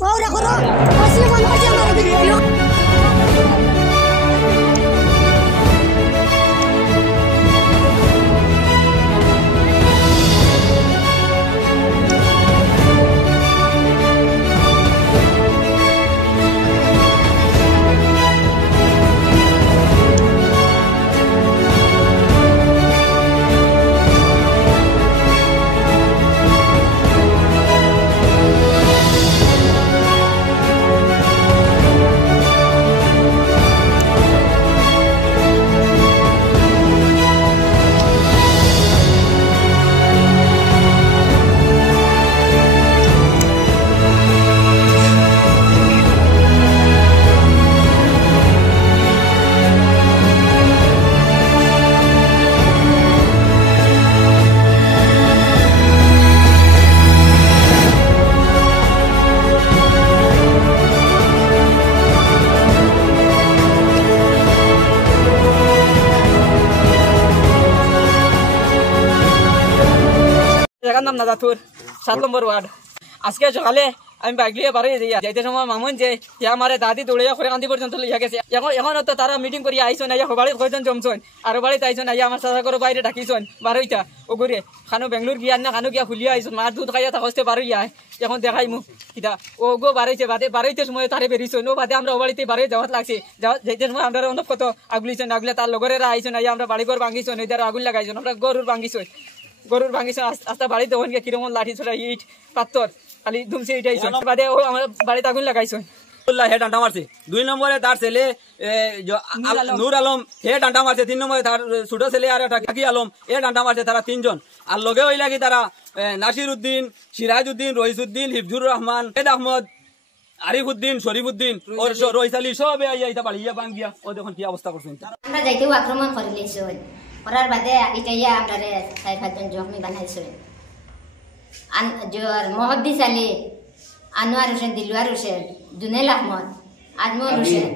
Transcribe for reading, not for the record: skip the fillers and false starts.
Ahora corro, así cuando vaya a la video. জায়গার নাম নাজাতুর 7 নম্বর word. আজকে সকালে আমি বাইক নিয়ে বাড়ি যাইতে সময় মামুন যে আমারে দাদি দৌড়িয়া করে কান্দি পর্যন্ত লইয়া গেছে। এখন তো তারা মিটিং করি আইসন আইয়া বাড়িতে কয়জন জমছন আর বাড়িতে আইসন আইয়া আমার সাদা করে বাইরে ডাকিছন বারোইটা ওগুরে খানো বেঙ্গলোর গিয়া না খানো গিয়া খুলিয়া আইসন মার দুধ খাইয়া থাকতে বারোইয়া এখন দেখাই মুখ কিতা ও গো বাড়াইছে বাড়াইতে সময় তারে বেরিয়েছন ও বাদে আমরা ও বাড়িতে বাড়ি যাওয়াত লাগছে যাইতে সময় আমরা অনেক কত আগুলিছন আগলে তার লগরেরা আইসন আইয়া আমরা বাড়ি ঘর ভাঙিছন ওই আগুন লাগাইছন আমরা গরুর ভাঙিছন আস্তা বাড়িতে ওখান গিয়ে কিরকম লাঠি ছড়া ইট পাত্তর খালি ধুমছে ইটাইছন বাদে ও আমার বাড়িতে আগুন লাগাইছন হে ডান্ডা মারছে 2 নম্বরে তার ছেলে নূর আলম হে ডান্ডা মারছে 3 নম্বরে তার ছোট ছেলে আর একটা কাকি আলম এ ডান্ডা মারছে তারা 3 জন আর লগে হই লাগি তারা নাসির উদ্দিন সিরাজ উদ্দিন রইস উদ্দিন হিফজুর রহমান এদ আহমদ আরিফ উদ্দিন শরীফ উদ্দিন ওর রইস আলী সবে আইয়া বাড়িয়া বাঙ্গিয়া ও দেখুন কি অবস্থা করছেন আমরা যাইতেও আক্রমণ করে লইছো করার বাদে ইটাইয়া আমরা 4-5 জন জখমি বানাইছো মহদ্দিস আলী আনোয়ার হোসেন দিলওয়ার হোসেন জুনেল আহমদ আজমল হোসেন